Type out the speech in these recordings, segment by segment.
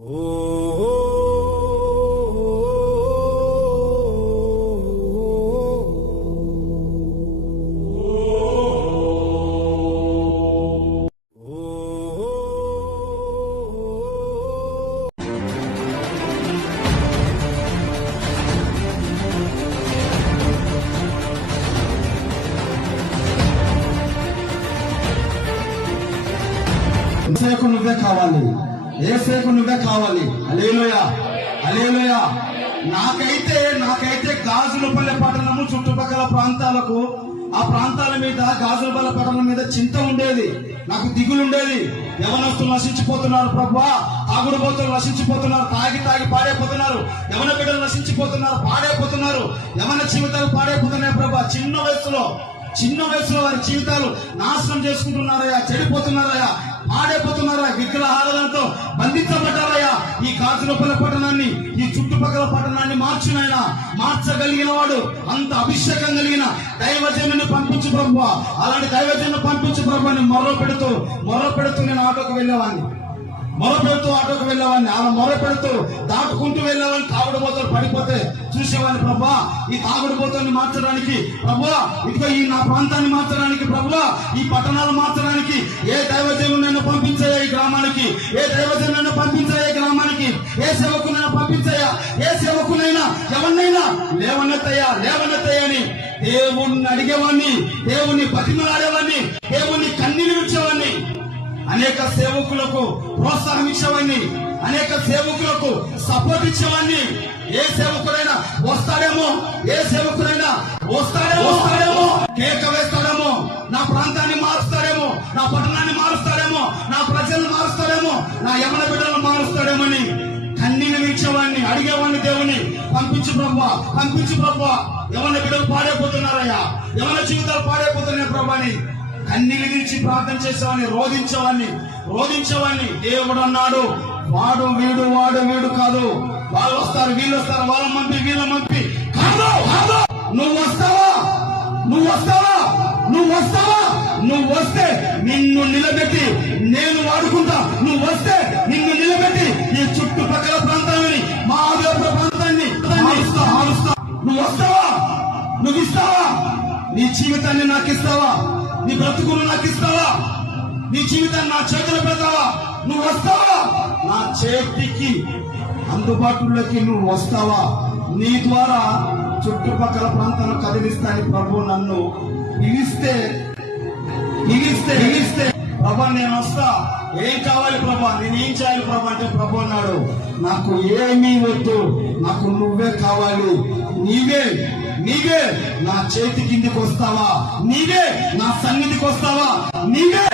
ఏసేకు నువ్వే కావాలి, ఏసేకు నువ్వే కావాలి. హల్లెలూయా, హల్లెలూయా. నాకైతే గాజులపల్లె పట్టణము చుట్టుపక్కల ప్రాంతాలకు, ఆ ప్రాంతాల మీద గాజులపల్లె పట్టణం మీద చింత ఉండేది, నాకు దిగులు ఉండేది. యవనస్తులు నశించిపోతున్నారు ప్రభువా, తాగుడుబోతులు నశించిపోతున్నారు, తాగి పాడైపోతున్నారు, యవన బిడ్డలు నశించిపోతున్నారు, పాడైపోతున్నారు, యవన జీవితాలు పాడైపోతున్నాయి ప్రభా. చిన్న వయసులో వారి జీవితాలు నాశనం చేసుకుంటున్నారయ్యా, చెడిపోతున్నారయ్యా, పాడైపోతున్నారా, విగ్రహాలతో బంధించబడ్డారయ్యా. ఈ గాజులపల్లె పట్టణాన్ని, ఈ చుట్టుపక్కల పట్టణాన్ని మార్చగలిగిన వాడు, అంత అభిషేకం కలిగిన దైవజనుని పంపించు ప్రభు, అలాంటి దైవజనుని పంపించు ప్రభు అని మొర్ర పెడుతూ నేను ఆటోకి వెళ్ళేవాడిని, అలా మొరపెడుతూ దాటుకుంటూ వెళ్ళేవాడిని. తాగుడుబోతులు పడిపోతే చూసేవాడిని ప్రభా, ఈ తాగుడుబోతుల్ని మార్చడానికి ప్రభా, ఇదిగో ఈ నా ప్రాంతాన్ని మార్చడానికి ప్రభా, ఈ పట్టణాలు మార్చడానికి ఏ దైవజనులు నన్ను పంపించాయా ఈ గ్రామానికి, ఏ దైవజనులు నన్ను పంపించాయా ఈ గ్రామానికి, ఏ సేవకునైనా పంపించాయా, ఏ సేవకునైనా ఎవరినైనా లేవనెత్తయ్యా అని దేవుణ్ణి అడిగేవాడిని, దేవుణ్ణి బతిమలాడేవాడిని, దేవుణ్ణి కన్నీరు విడిచేవాడిని. అనేక సేవకులకు ప్రోత్సాహం ఇచ్చేవాడిని, అనేక సేవకులకు సపోర్ట్ ఇచ్చేవాడిని. ఏ సేవకుడైనా వస్తాడేమో కేక వేస్తాడేమో, నా ప్రాంతాన్ని మారుస్తాడేమో, నా పట్టణాన్ని మారుస్తాడేమో, నా ప్రజలను మారుస్తాడేమో, నా యవన బిడ్డలను మారుస్తాడేమని కన్నీరు ఇచ్చేవాడిని, అడిగేవాడిని. దేవుని పంపించు ప్రభా, యవన బిడ్డలు పాడైపోతున్నారయ్యా, యవన జీవితాలు పాడైపోతున్నాయి ప్రభాని కన్నీళ్ళు విడిచి ప్రార్థన చేసేవాడిని, రోధించేవాడిని. దేవుడు అన్నాడు, వాడు వీడు కాదు, వాళ్ళు వస్తారు, వీళ్ళు వస్తారు, వాళ్ళ మంపి కాదు. నువ్వు వస్తే నిన్ను నిలబెట్టి నేను వాడుకుంటా. నువ్వు వస్తే నిన్ను నిలబెట్టి ఈ చుట్టుపక్కల ప్రాంతాలని, మా ఆదిలాబాద్ ప్రాంతాన్ని మారుస్తా. నువ్వు వస్తావా? నువ్వు ఇస్తావా? నీ జీవితాన్ని నాకు ఇస్తావా? నీ బ్రతుకును నాకు ఇస్తావా? నీ జీవితాన్ని నా చేతిలో పెడతావా? నువ్వు వస్తావా? నా చేతికి అందుబాటులోకి నువ్వు వస్తావా? నీ ద్వారా చుట్టుపక్కల ప్రాంతాలను కదిలిస్తాని ప్రభు నన్ను పిలిస్తే ప్రభా నేను వస్తా. ఏం కావాలి ప్రభా, నేనేం చేయాలి ప్రభా అంటే ప్రభు అన్నాడు, నాకు ఏమీ వద్దు, నాకు నువ్వే కావాలి. నీవే నా చేతి కిందికి వస్తావా? నీవే నా సన్నిధికి వస్తావా? నీవే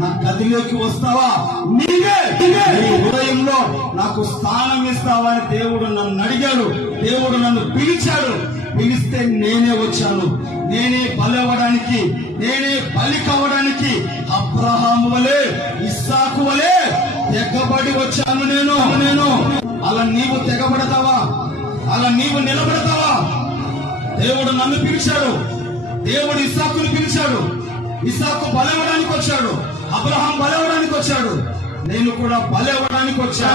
నా గదిలోకి వస్తావా? నీవే నీ హృదయంలో నాకు స్థానం ఇస్తావా అని దేవుడు నన్ను అడిగాడు, దేవుడు నన్ను పిలిస్తే నేనే వచ్చాను. నేనే బలవడానికి, నేనే బలి కావడానికి అబ్రహాము వలె, ఇస్సాకు వలె తెగబడి వచ్చాను నేను. అలా నీవు తెగబడతావా? అలా నీవు నిలబడతావా? దేవుడు నన్ను పిలిచాడు, దేవుడు ఇస్సాకుని పిలిచాడు. ఇస్సాకు బలవడానికి వచ్చాడు, అబ్రహాం బలవడానికి వచ్చాడు, నేను కూడా బలవడానికి వచ్చా.